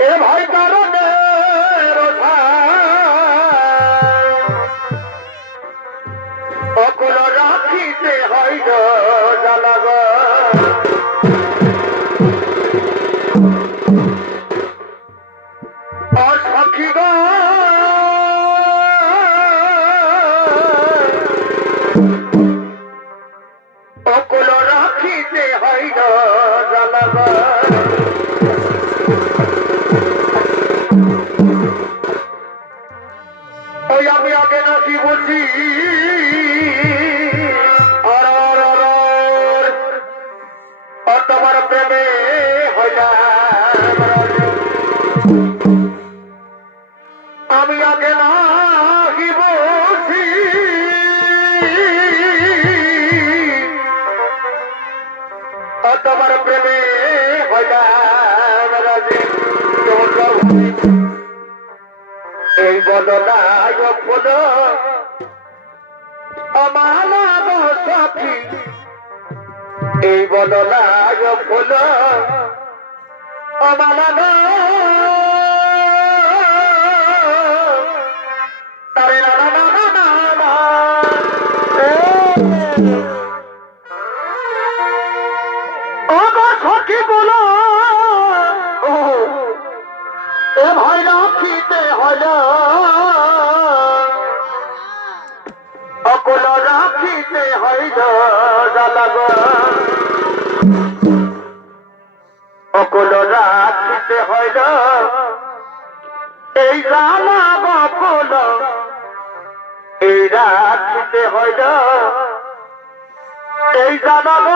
এ ভাই কারণে অকুল রাখিতে হয় জ্বালাগ সখী গ অকুল রাখিতে হয় জ্বালাগ ওই আমি আগে নাকি বলছি তোমার প্রেমে আমি আগে নাকি বলছি তোমার প্রেমে এই বদলায় ফুল আমার সখী এই বদলায় ফুল আমার তারে সখী বলো এ ভাই রাখিতে হল অকুল রাখিতে হইল জ্বালাগ অকুল রাখিতে হইল এই জ্বালাগ অকুল এই রাখিতে হইল এই জ্বালাগ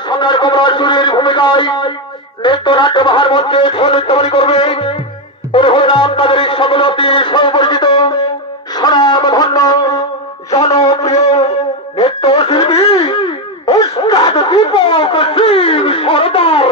সম্রাট কমলাসুরের ভূমিকায় নৃত্যনাট্য বাহার মধ্যে নৃত্যবাণী করবে আপনাদের সকল অতি সুপরিচিত স্বনামধন্য জনপ্রিয় নৃত্যশিল্পী উস্তাদ দীপক সিং সরদার।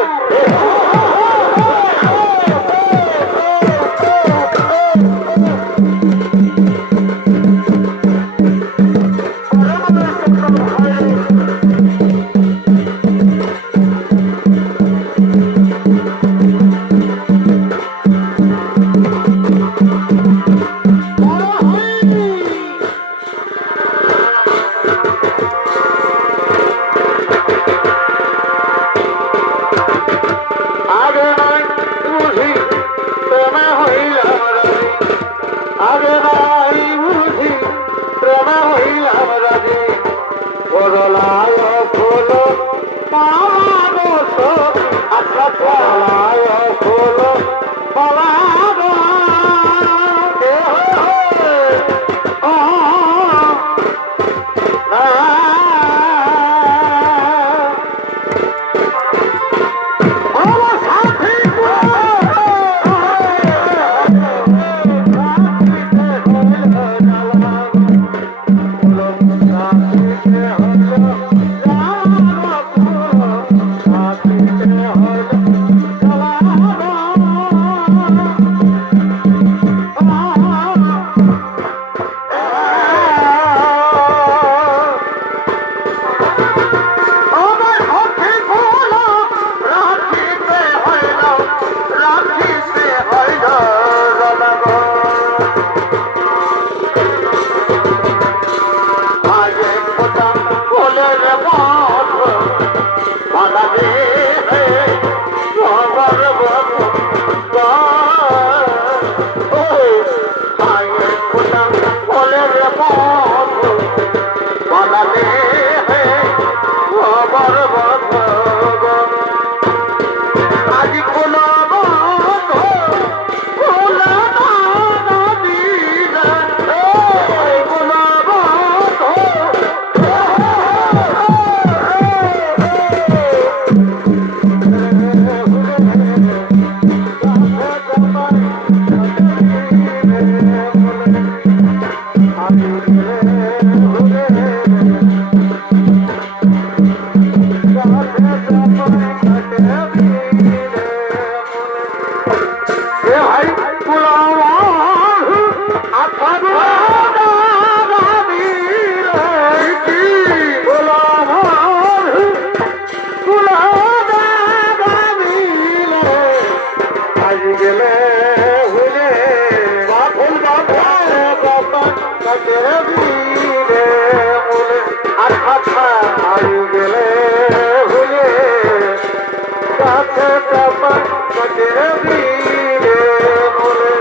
তেরে বীরে বলে আর কথা আই গেলে ভুলে কাছে চাপা তেরে বীরে বলে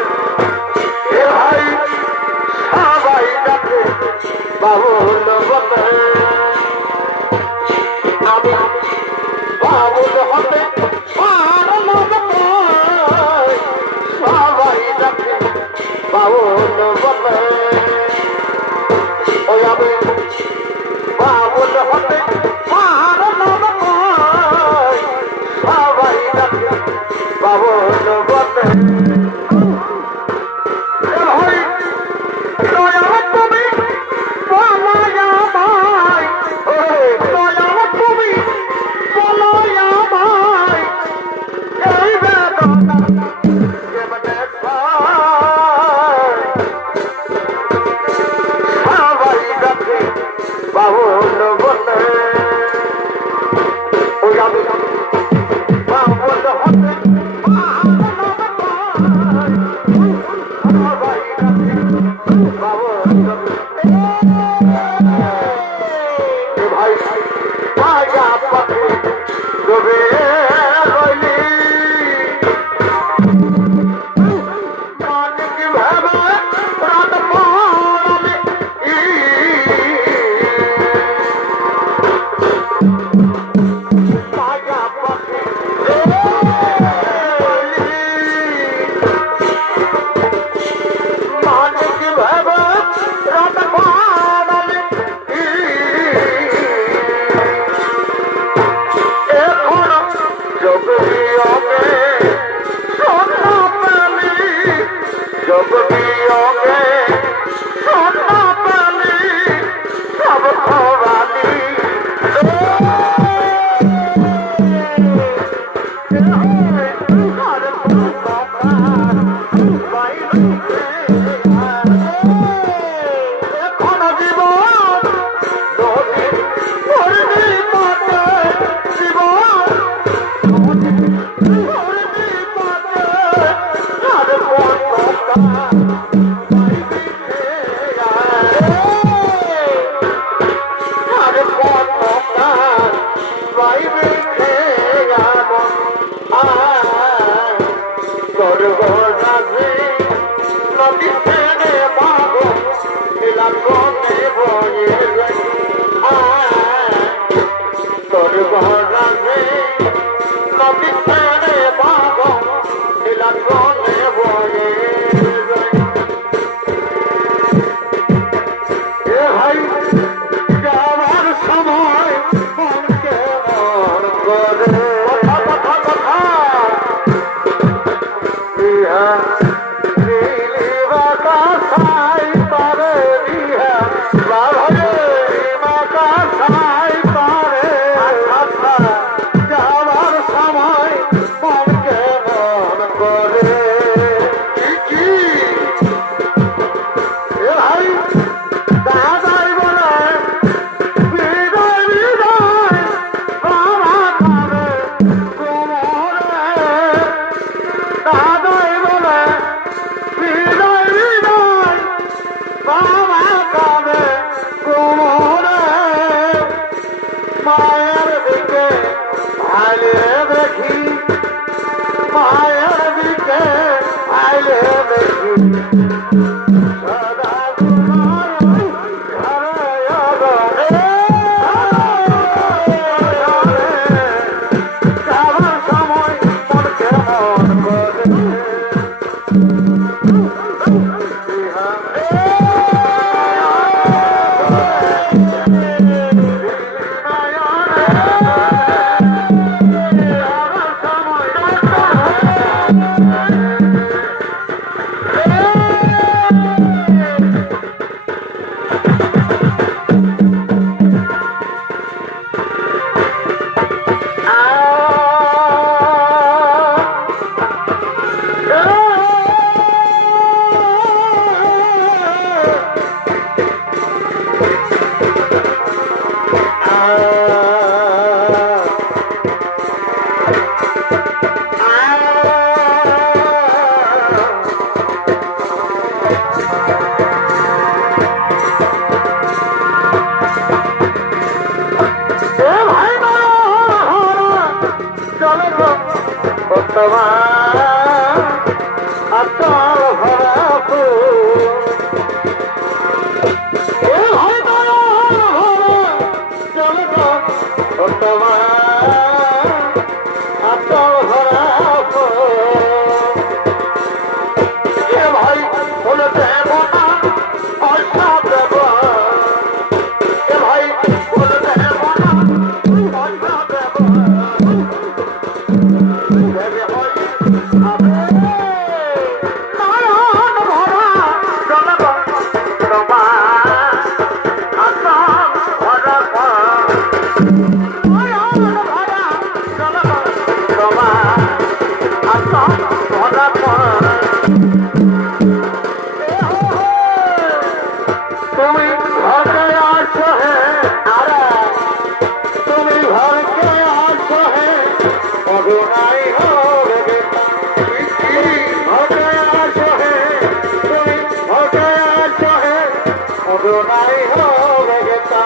এ ভাই সবাই ডাকে বাবুল বলে আমি বাবুল হতে পারলাম সবাই ডাকে বাবুল বলে ওই আমি বাবুল হতে পারলাম সবাই ডাকে বাবুল বলে বাবুল বলে ওই আমি বাবুল হতে ভাই ভাইয়া পাখি ডুবে রইলি মানিক ভেবে রাত পড়ালে ভাইয়া পাখি মানিক ভেবে রাত পড়ালে এখন যোগবিয়োগে সোনা পেলি যোগবিয়োগে সোনা পেলি সব খোয়ালি এখন জীবন নদী পড়বি পাতে জীবন পড়বি পাতে আর পড়তা আর পড়তা বাইবে খেয়াম করব রাজি নদী ছেড়ে বাবু নীলাকনে বয়ে যাই করব রাজি নদী ছেড়ে বাবু নীলাকনে বয়ে যাই এ ভাই যাওয়ার সময় মন কেমন করে কথা কথা ইহা নীলি বাতাসাই পারে ইহা বাভারে বাতাসাই পারে আচ্ছা যাওয়ার সময় মন কেমন করে কি এ ভাই দাদাই বলে বিদায় বিদায় বাবা কাবে তোমারে দাদাই বলে বিদায় বিদায় বাবা কাবে তোমারে মায়ের দিকে ভাইলে দেখি মায়ের দিকে ভাইলে দেখি সদা তোমার ঘরে যাবার সময় মন কেমন করে নাই হবে গেতা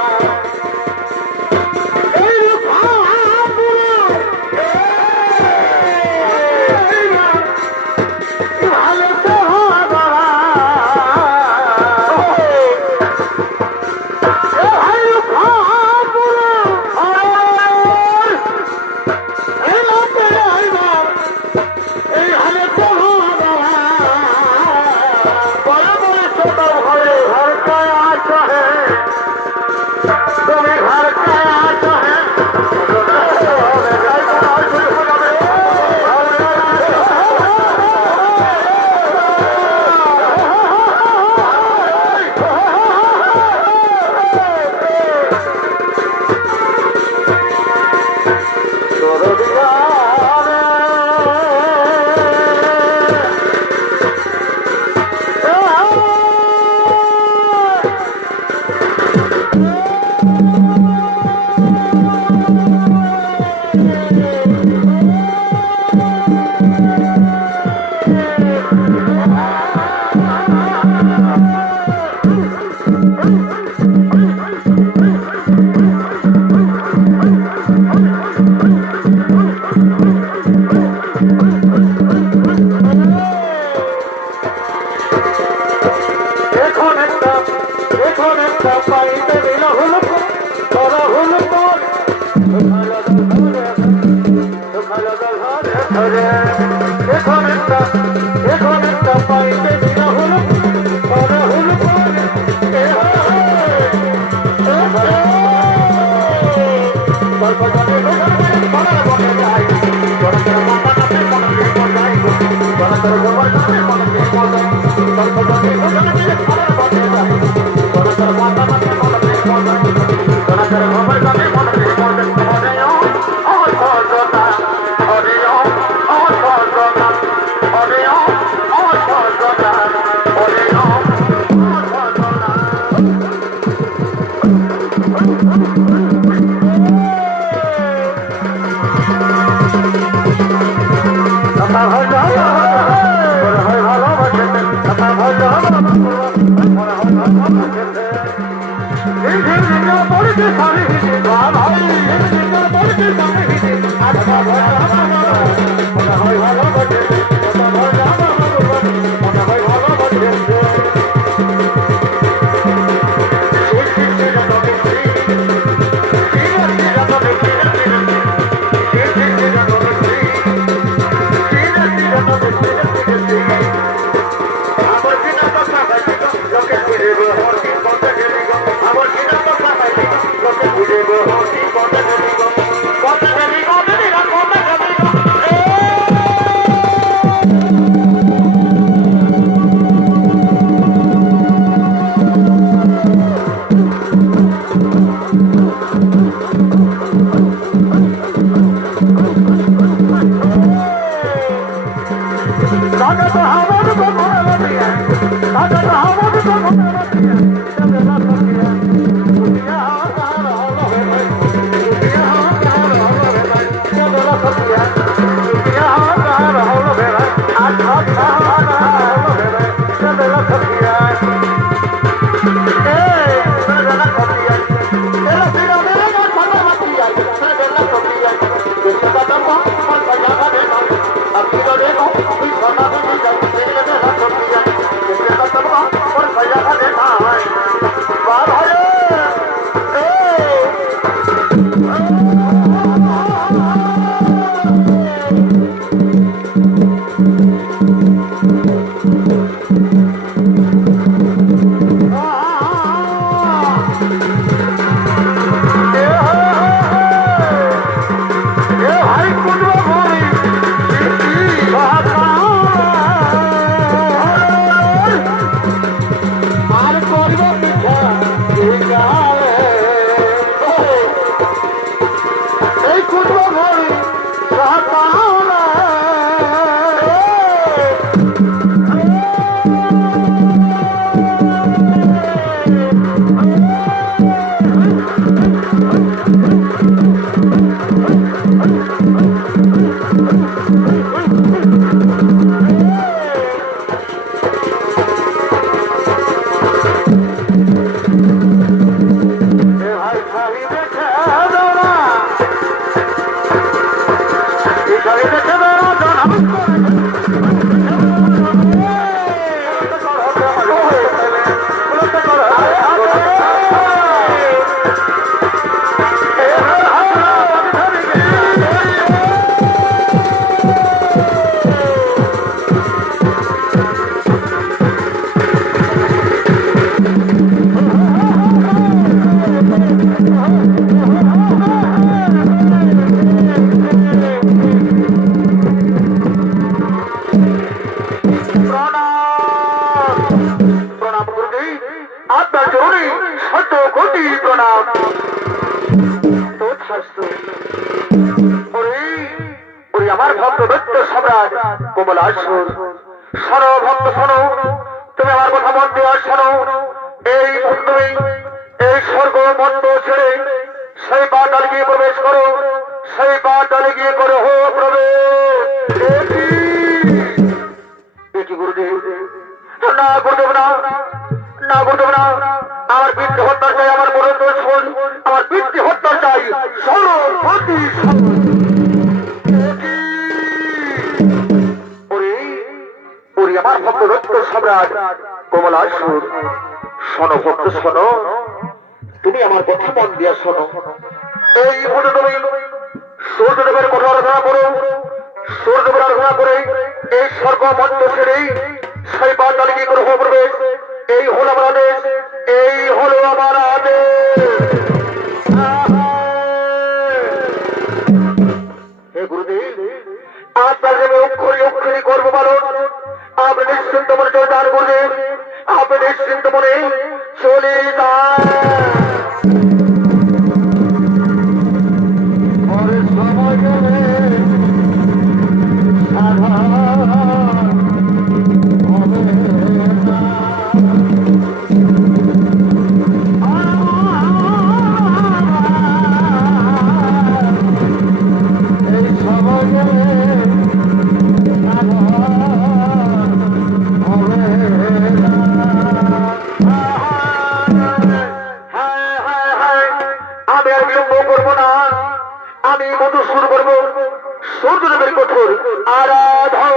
আপনার জরুরি শত কোটি প্রণাম। তথাস্তু। ওরে ওরে আমার ভক্ত দৈত্য সম্রাট কমলাসুর, শোনো ভক্ত শোনো, তুমি আমার কথা মন দিয়ে শোনো। এই তুমি এই স্বর্গ মন্দ ছেড়ে সেই পাতালে গিয়ে প্রবেশ করো, সেই পাতালে গিয়ে করো হো প্রবেশ। এটি গুরুদেব, না গুরুদেব না, না গুরুদেব না, আমার পিতৃ হত্যা চাই, আমার বড় শোন, আমার পিতৃ হত্যা চাই সর্বপ্রতি। ওরে আমার ভক্ত দৈত্য সম্রাট কমলাসুর, শোনো ভক্ত শোনো, তুমি আমার কথা মন দিয়া শোনো। এই মুহূর্তে তুমি সূর্যদেবের কথা আরাধনা করো, সূর্যদেবের আরাধনা করে এই স্বর্গ মন্দ ছেড়ে সেই পাতালে গিয়ে করো প্রবেশ। এই হলো আমার আদেশ, এই হলো আমার আদেশ। হে গুরুদেব, আপনার যে অক্ষরী অক্ষরী করবো পালন, আপনি নিশ্চিন্ত মনে চলে যান গুরুদেব, আপনি নিশ্চিন্ত মনে চলে যান। সময় গেলে আমি মধু শুরু করবো সূর্যদেবের কঠোর আরাধনা।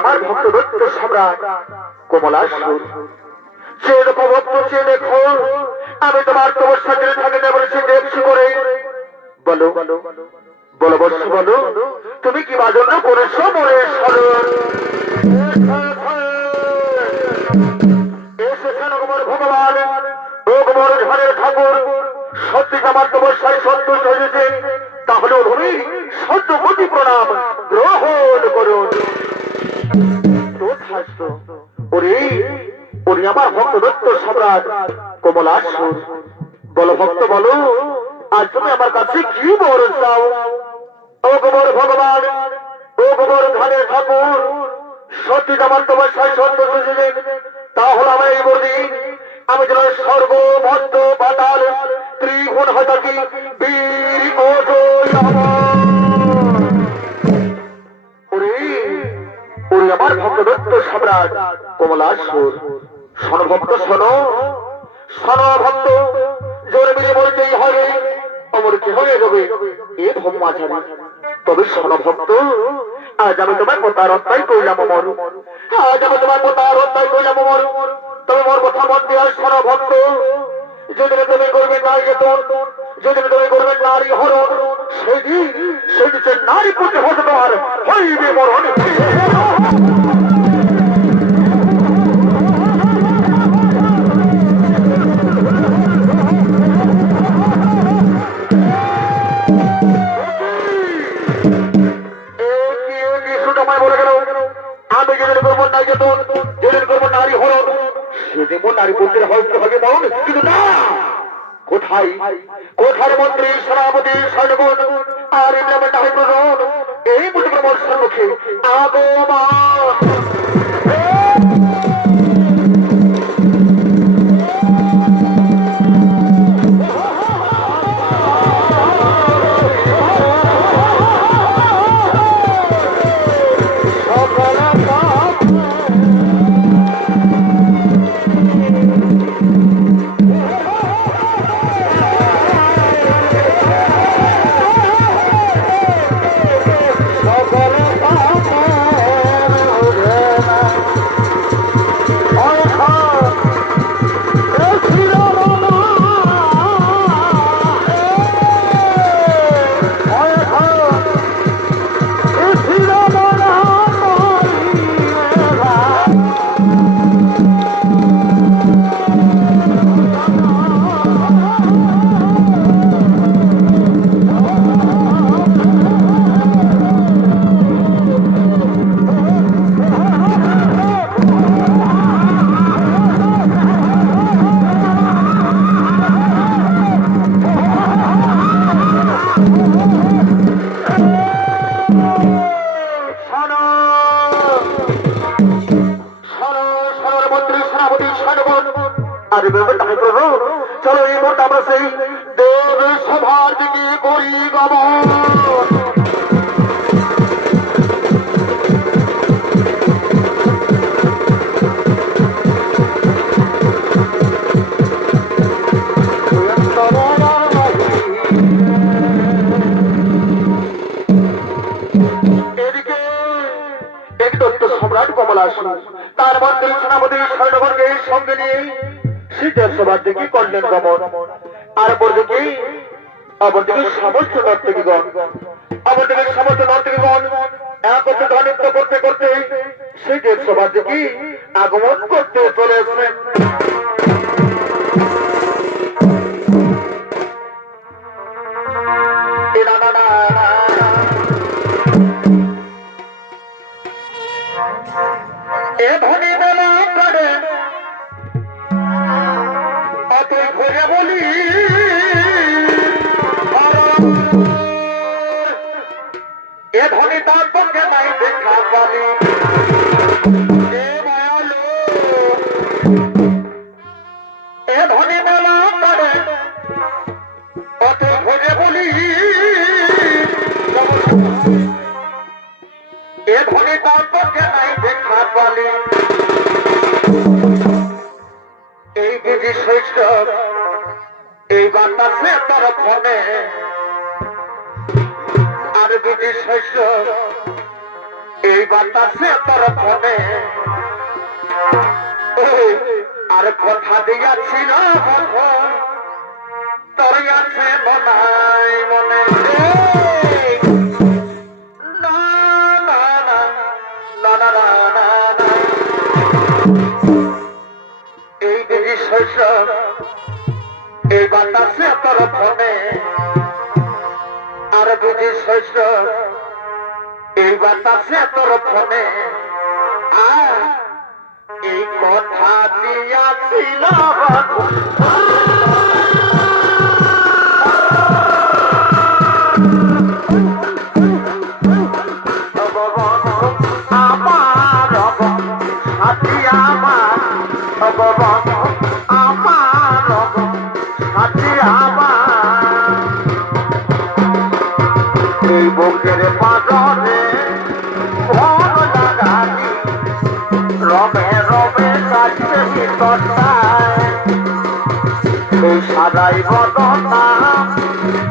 আমার ভক্ত দৈত্য সম্রাট কমলাসুর, যে দেখো ভক্ত যে দেখো, আমি তোমার তপস্যা জেনে থাকে না বলেছি দেখছি করে। বলো বলো বৎস বলো, তুমি কি বা জন্য করেছো মনে স্মরণ? এসেছেন তোমার ভগবান ও তোমার ঝড়ের ঠাকুর, সত্যি আমার তপস্যায় সন্তুষ্ট হয়েছে, তাহলে তুমি সত্য কোটি প্রণাম গ্রহণ করুন। আমার ভক্ত দৈত্য সম্রাট কমলাসুর, বলো ভক্ত বলো, আজ তুমি আমার কাছে কি বর চাও? ও গোবর ভগবান, ও গোবর ধানের ঠাকুর, সত্যি আমার তোমার সাই সন্তোষ হয়েছে, তাহলে আমার এই বলি আমি যেন স্বর্গ মধ্য পাতাল ত্রিগুণ হয়ে থাকি বীর অজয় আমার ভক্ত দৈত্য সম্রাট কমলাসুর। শোনো ভক্ত শোনো, শোনো ভক্ত, জোরে মিলে বলতেই হবে, অমর কি হয়ে যাবে এ ব্রহ্মাচারী। তবে শোনো ভক্ত, আজ আমি তোমার প্রতারণাই কইলাম অমর, আজ আমি তোমার প্রতারণাই কইলাম অমর। তবে মোর কথা মন দিয়ে শোনো ভক্ত, যেদিন তুমি করবে নারীতন, যেদিন তুমি করবে নারী হরণ, সেদিন সেদিন নারী প্রতি হতে তোমার হইবে মরণ। আমি যেদিন করবো নারীতন, যেদিন করবো নারী হরণ, সেদিন নারী প্রতি হইতে হবে মরণ। কিন্তু না, কোথায় কোথায় মন্ত্রী সেনাপতি সৈন্যগণ আর এই মুহূর্তে আমার সম্মুখে আগমন। মন্ত্রী সেনাপতি সৈন্যগণ আরে বেবে তাই প্রভু চলো এই মুহূর্তে আমরা সেই দেব সভার দিকে করি গমন সম্রাট কমলাসন তার মন্ত্রী সেনাপতি সৈন্যগণকে সঙ্গে নিয়ে শীতের সভার দিকে করলেন গমন আর অপরদিকে সমস্ত নর্তকীগণ সমস্ত নর্তকীগণ একত্রে ধ্বনিত করতে করতে শীতের সভার দিকে আগমন করতে চলেছেন এ ধ্বনি বেলা করে অত ঘরে বলি এ ধ্বনি তার পক্ষে নাই দেখা পালি এ ধ্বনি বেলা করে অত ঘরে বলি এ ধ্বনি তার পক্ষে নাই দেখা পালি এই বিধি শ্রেষ্ঠ এই বাতাসে তার ফোনে আর বিধি শ্রেষ্ঠ এই বাতাসে তার ফোনে আর কথা দিয়াছিল তোর আছে মনাই মনে এই বিধি শস্য এই বাতাসে তোর ফোনে আর বিধি শস্য এই বাতাসে তোর ফোনে এই কথা দিয়াছিল এই বুকের পাজরে রবে রবে কাছে ভিতরটায় এই সাদাই বদনা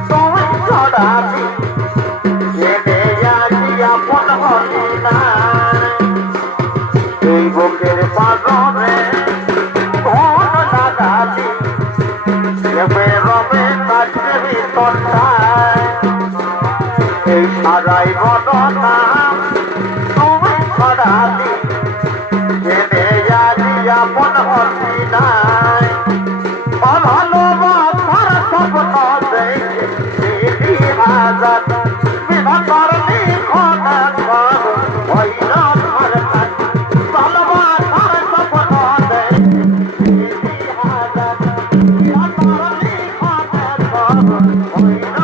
তুমি ছড়াবি জেনে আজি আপন হলি না এই বুকের পাজরে ঘন লাগাবি রবে রবে কাছে ভিতরটায় এই সাদাই বদনা তুমি ছড়াবি জেনে আজি আপন হলি না ভালোবাসার স্বপ্ন দেখে হাজার বিধাতার লিখনা হইল ভালোবাসার স্বপ্ন দেখে হাজার বিধাতার লিখনা হইল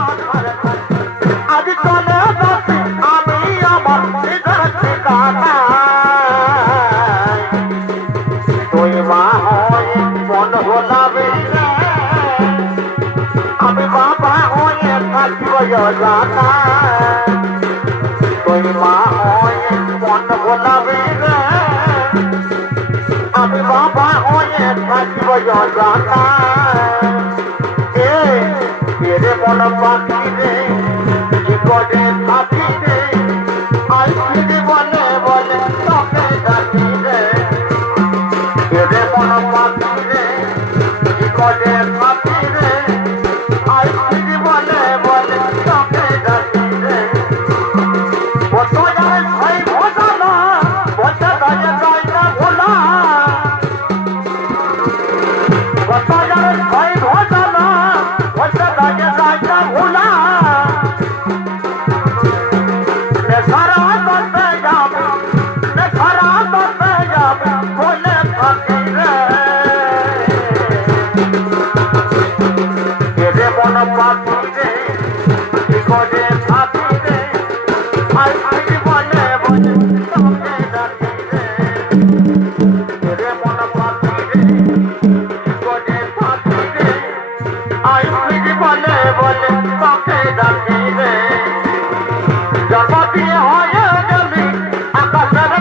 আজ চলে যাচ্ছি আমি আমার নিজের ঠিকানা তুই মা হয়ে মন ভোলাবে আমি বাবা হয়ে থাকিব জানা তুই মা হয়ে মন ভোলাবে আমি বাবা হয়ে থাকিব জানা এরে মন পাখি রে কি করে থাকি রে আইসি বলে বলে তোকে ডাকি রে এরে মন পাখি রে কি করে থাকি রে আইসি বলে বলে তোকে ডাকি রে কত যায় ভাই ভোজালা বলে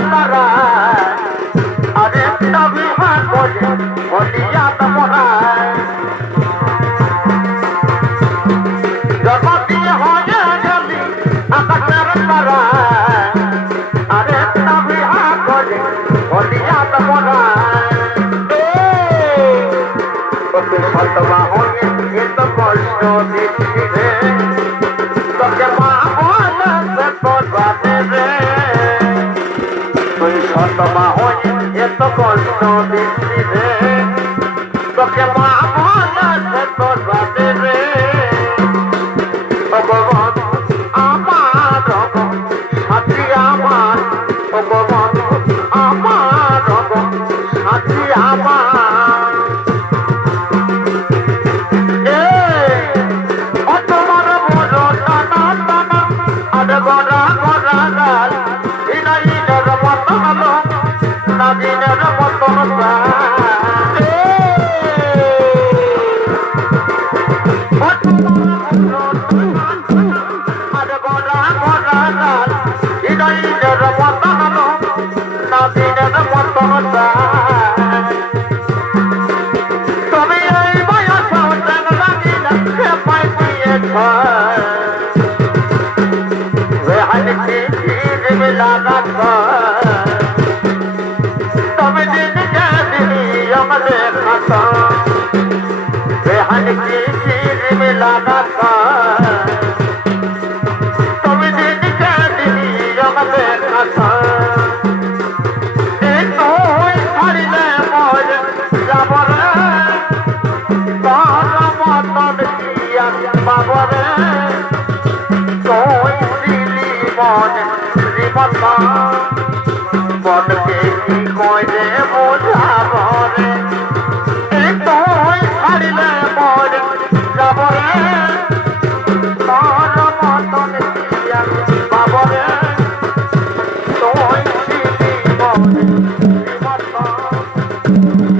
তারা আরে তবে করে বলিয়া তোমরা জগতি হয়ে গেলি আকাশের তারা আরে তবে করে বলিয়া তোমরা সতমা হয়ে এত কষ্ট দিচ্ছি রে তোকে মা বলে তোর বাদে রে তুই সতমা হয়ে এত কষ্ট দিচ্ছি রে তোকে মা বলে তোর বাদে রে ভগবান আমার সাথী আমার ভগবান আমার সাথী আমার বলকে কি কইলে বোঝাব রে তুই ছাড়িলে মন যাব রে তোর মতন দিয়া পাব রে তুই ছিলি মন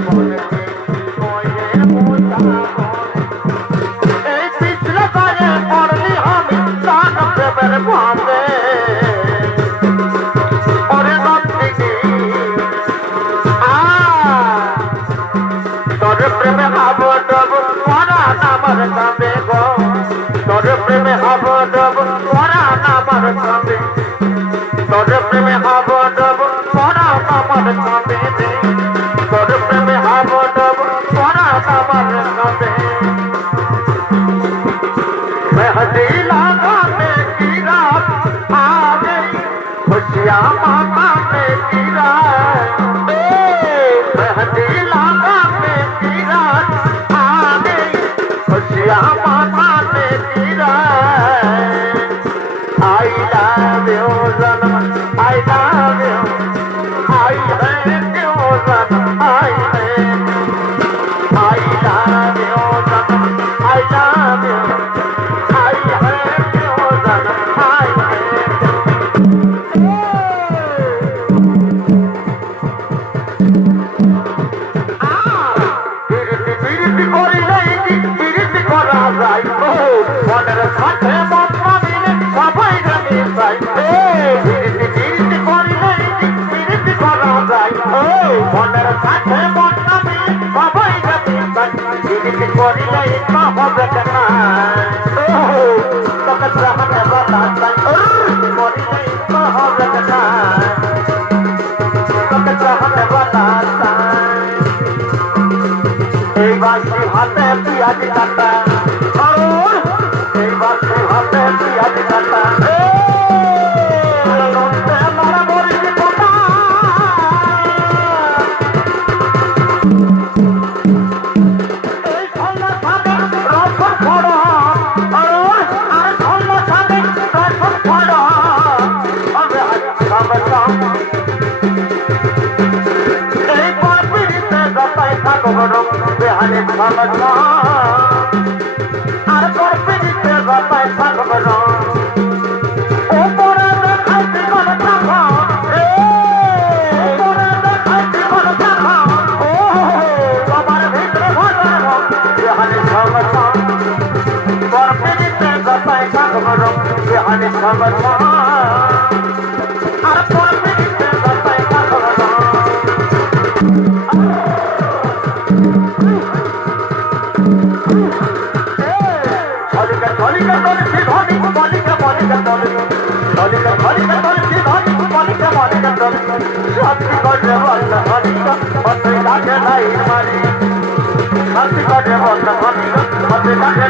বলকে কি কইলে বোঝাব রে এই পিছলে গায়ে পড়লি আমি কান প্রেমের ভাবে প্রেমে হব ডব করা নামার কাঁদে গো তোর প্রেমে হব ডব করা নামার কাঁদে তোর প্রেমে হব ডব করা নামার কাঁদে তোর প্রেমে হব ডব করা নামার কাঁদে মেহদি লাগানে কি রাত আ গই খুশিয়া মামানে কি রাত মেহদি লাগানে কি রাত আ গই খুশিয়া মামানে কি রাত I love you janam I love you I hate you janam I hate I love you janam I love you I hate you janam I hate বিরতি করি যাইছি বিরতি করা যায় ও মনের সাথে মন মিলে সবাই জানি চাই বিরতি করি যাইছি বিরতি করা যায় ও মনের সাথে মন মিলে সবাই জানি চাই বিরতি করি যাই না হবে না তোকে চাহতে বলা চাই করি যাই না হবে না তোকে চাহতে বলা চাই এই বাসি হাতে পিয়াজি কাটা এই বাসি হাতে পিয়াজি কাটা বেহানে ভাবনা আর করতে দিতে বাতায় থাকবনা ও পরে দেখাইতে কোনো টাকা পরে দেখাইতে কোনো টাকা ও আমার ভিতরে ভজন বেহানে ভাবনা করতে দিতে বাতায় থাকবনা বেহানে ভাবনা আর করতে দিতে বাতায় শান্তি করে বন্ধ মানি অতই ডাকে নাই মানি শান্তি করে বন্ধ মানি অতই ডাকে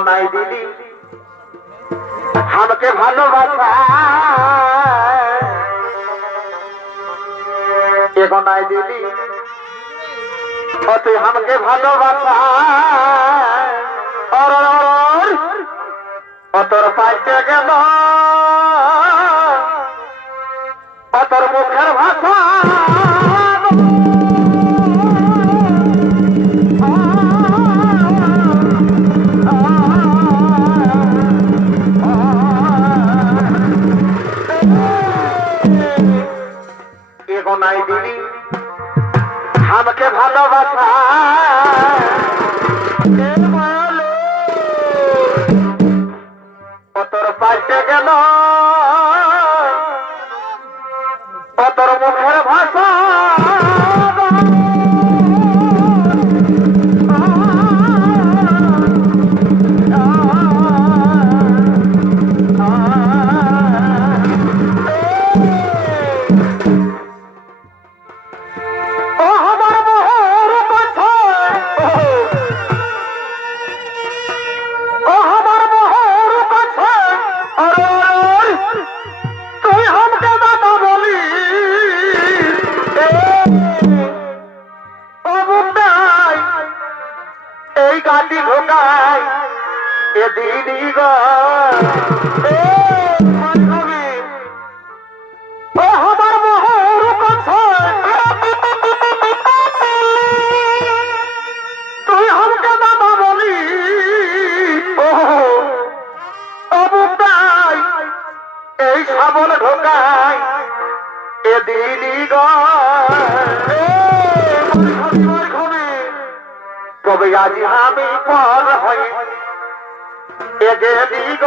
নাই দিদি আমাকে ভালোবাসা এখন নাই দিদি তুই আমাকে ভালোবাসা অতর পাইতে গেল অতর মুখের ভাষা নাই দিদি আমাকে ভালোবাসা অতর পাইতে গেল অতর মুখের ভাষা তবে আজ আমি পর হই এগে দিগ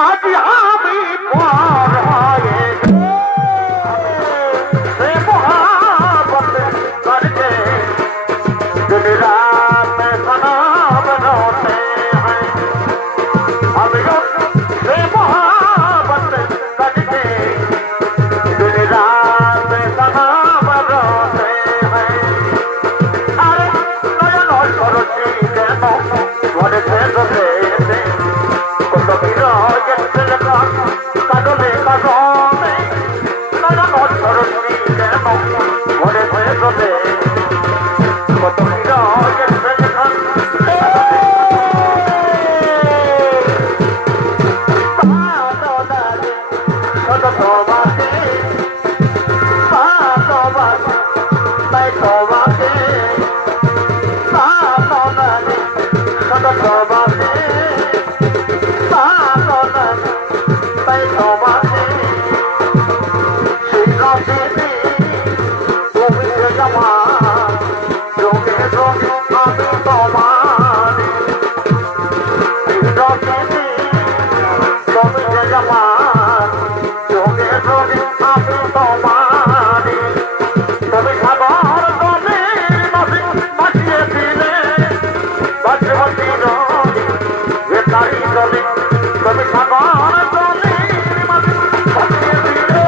আজ আমি পর হয়ে সে মোহাবত করকে দিন রাত সনাব রোতে हैं আমি সে মোহাবত করকে দিন রাত সনাব রোते हैं अरे नयन सरसी देनो ঘরে ফেরতে কত বিরহ আমার যোগে যোগে আমি তোমারি তুমি সাগর জলের মাঝে বাঁচিয়ে দিলে বাঁচে বাঁচি জলে বেকারি জলে তুমি সাগর জলের মাঝে বাঁচিয়ে দিলে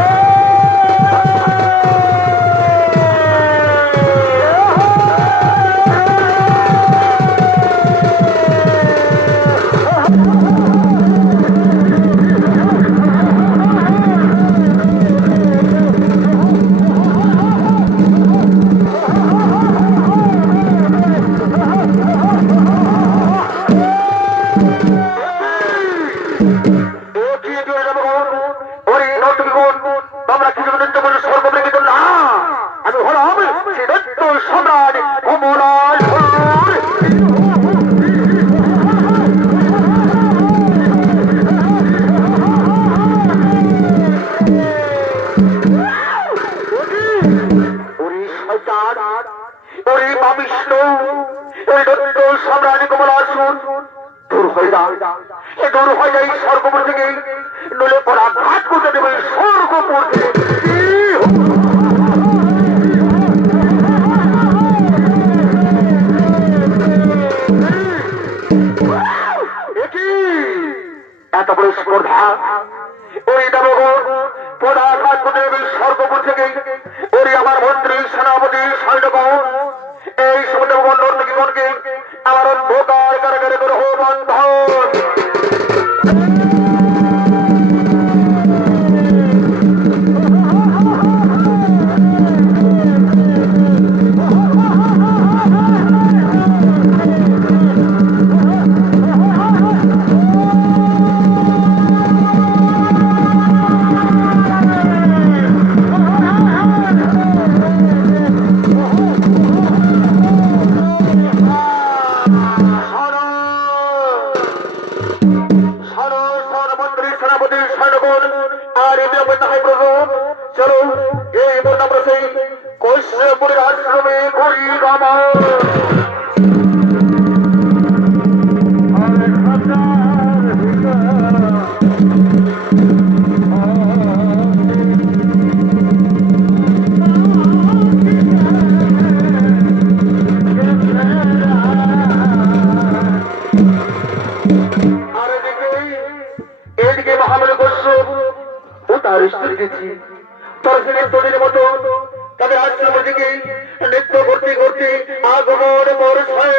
সম্রাট কমলাসুর দূর হয়ে যায় স্বর্গপুর থেকে নলে পড়া ঘাট করতে দেবে স্বর্গপুর এত বড় স্পর্ধা ওই দেবগণ পড়া ঘাট করতে দেবে স্বর্গপুর থেকে ওরে আমার মন্ত্রী সেনাপতি সৈন্যগণ এই সমুদ্র নর্তকীগণকে আমার অন্ধকার কারাগারে গ্রহ বন্ধন চলো এই বললাম সেই কৈশপুরের আশ্রমে করি রামা এদিকে মহাবলী কশ্যপ ও তার স্ত্রী গেছি তোদের মতো তাদের আশ্রমের দিকে নৃত্য করতে করতে আগমন করছে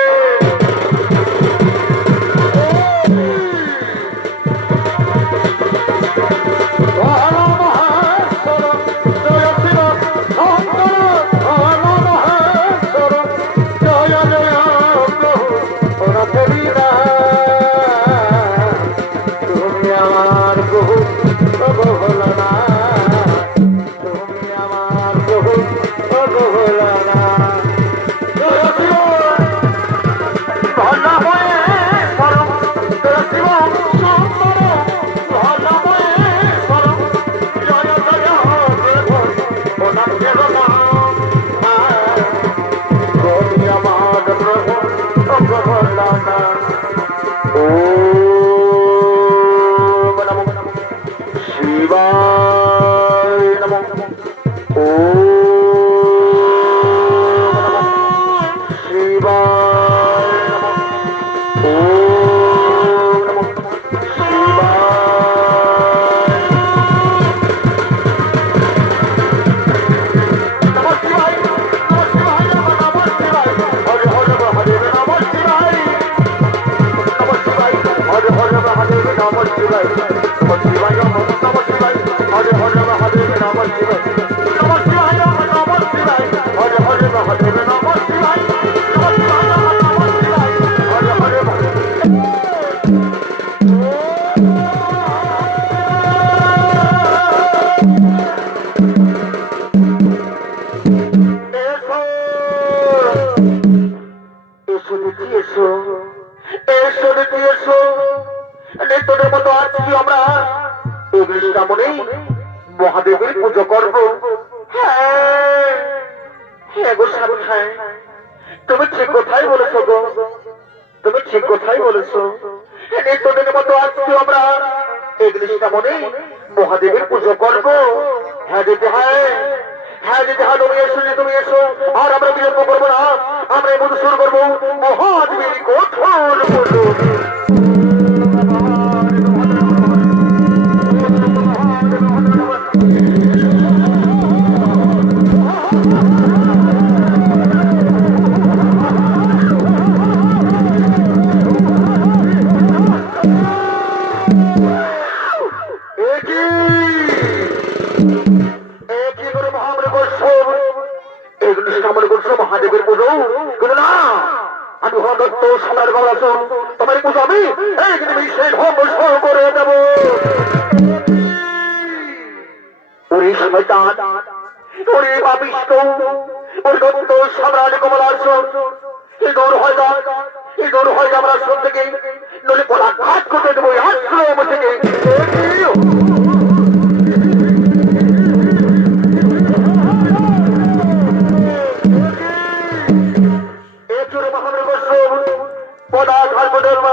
মহাদেবের পুজো করব। তুমি ঠিক কোথায় বলেছো গো, তুমি ঠিক কোথায় বলেছো। নিত্যদিনের মতো আজকে আমরা এই জিনিসটা মনে মহাদেবের পুজো করবো। হ্যাঁ দিদি, হ্যাঁ হ্যাঁ দিদি, হ্যাঁ তুমি এসো, তুমি এসো। আর আমরা বিলম্ব করবো না, আমরা এই মতো শুরু করবো মহাদেবের কঠোর পুজো। মহাদেবের পুজো কিন্তু না, আমি দত্ত সোনার গলা তোমার পুজো আমি এইখানে সেই ধ্বংস করে দেব। ওরে শয়তান, ওরে পাপিষ্ঠ, ওরে দত্ত সম্রাট কমলাসন, এই দূর হয় না, এই দূর হয় না আমার আশ্রম থেকে, নইলে কোলা ঘাট করতে দেবো আশ্রম থেকে।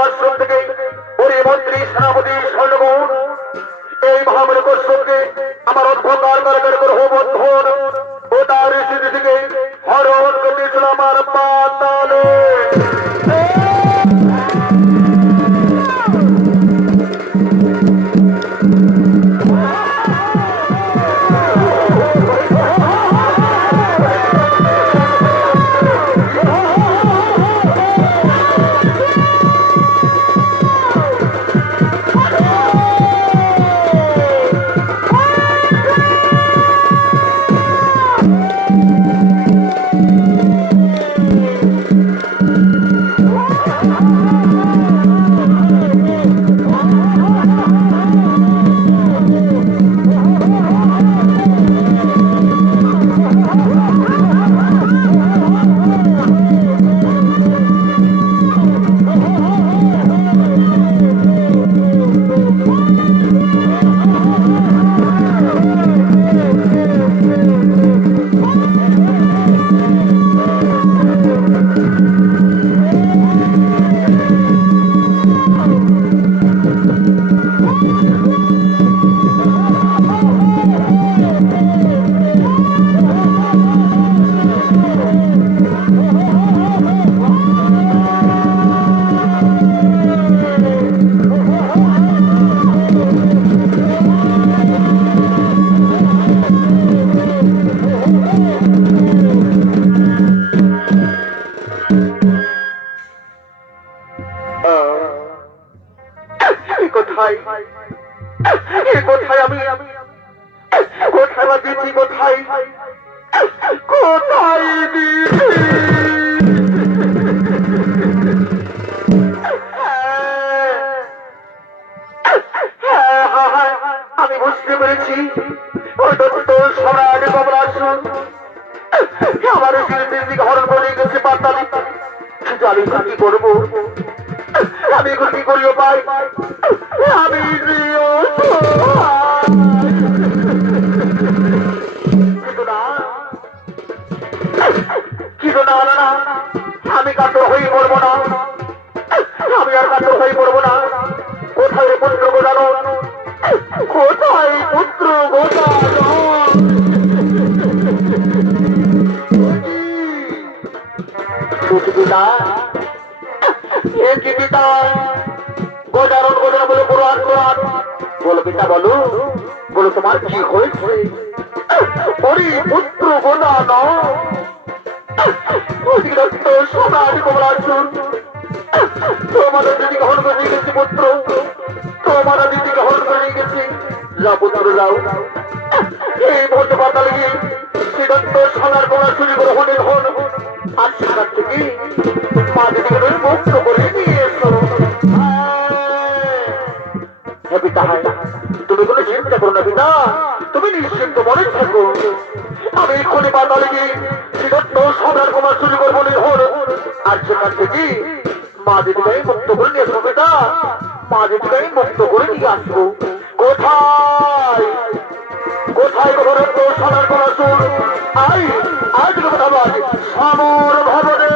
আশ্রম থেকে ওরে মন্ত্রী সেনাপতি স্বর্ণগণ, এই মহামূল কশ্যপকে আমার অধ্যকার কারাগার গ্রহ বন্ধন ও তার স্মৃতি থেকে হরণ করতেছিল আমার পাতালে। কোথায় আমি কোথায় বা দিচ্ছি, কোথায় কোথায় দিচ্ছি? আমি বুঝতে পেরেছি, ওই দত্ত সম্রাট কমলাসন আমার দিকে হরণ করে গেছে পাতালি। আমি কি করবো, আমি এখন কি করিও পাই, আমি কিন্তু না না না, আমি কাতর হয়ে পড়বো না, আমি আর কাতর হয়ে পড়বো না। কোথায় পুত্র গোদানো, কোথায় পুত্র গোদানো? পিতা গোদারণ গোদানো বলে পুরাণ পুরাণ বলো পিতা, বলো বলো তোমার কি হয়েছে? ওরে পুত্র গোদানো, সোনার কমলাসন তোমার দিদিকে হরণ করে নিয়ে গেছি পুত্র, তোমার দিদিকে হরণ করে নিয়ে গেছি। যাও পুত্র যাও, এই মুহূর্তে পাতালে গিয়ে সিদ্ধান্ত সোনার কমলাসন গ্রহণের হন আর সেখান থেকে মা দিদিকে মুক্ত করে নিয়ে এসো। হ্যাঁ পিতা, তুমি কোনো চিন্তা করো না পিতা, তুমি নিশ্চিন্ত মনে থাকো। আমি এক্ষুনি পাতালে গিয়ে সিদ্ধান্ত সোনার কমলাসন গ্রহণের হন আর সেখান থেকে মা দিদিকে মুক্ত করে নিয়ে আসবো পিতা, মা দিদিকে মুক্ত করে নিয়ে আসবো। কোথায় কোথায় গোবরত্ব সোনার কমলাসন? আই আজ কথা বল সমর ভবনে।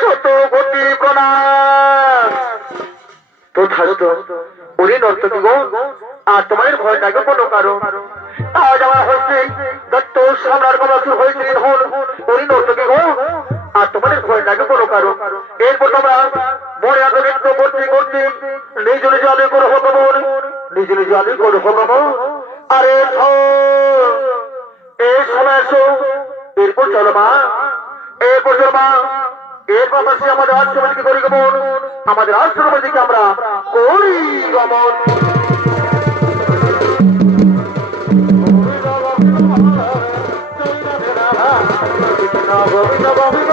শত কোটি প্রণাম। তথাস্তু ওরে নর্তকী গো, আর তোমাদের ভয় লাগে কোনো কারণ? আজ আমার হচ্ছে দত্ত সম্রাট কমলাসুর হয়েছে হল ওরে নর্তকী গো, আর তোমাদের ভয় লাগে কোনো কারণ? এরপর তোমরা মনে আগে নৃত্য করতে করতে নিজ নিজ আলে করে হকমন, নিজ নিজ আলে করে হকমন। আরে এই সময় এসো, এরপর চলো মা, এরপর চলো মা, এরপর আসছি আমাদের আশ্রমের দিকে করি গমন, আমাদের আশ্রমের দিকে আমরা করি গমন। গোবিন্দ গোবিন্দ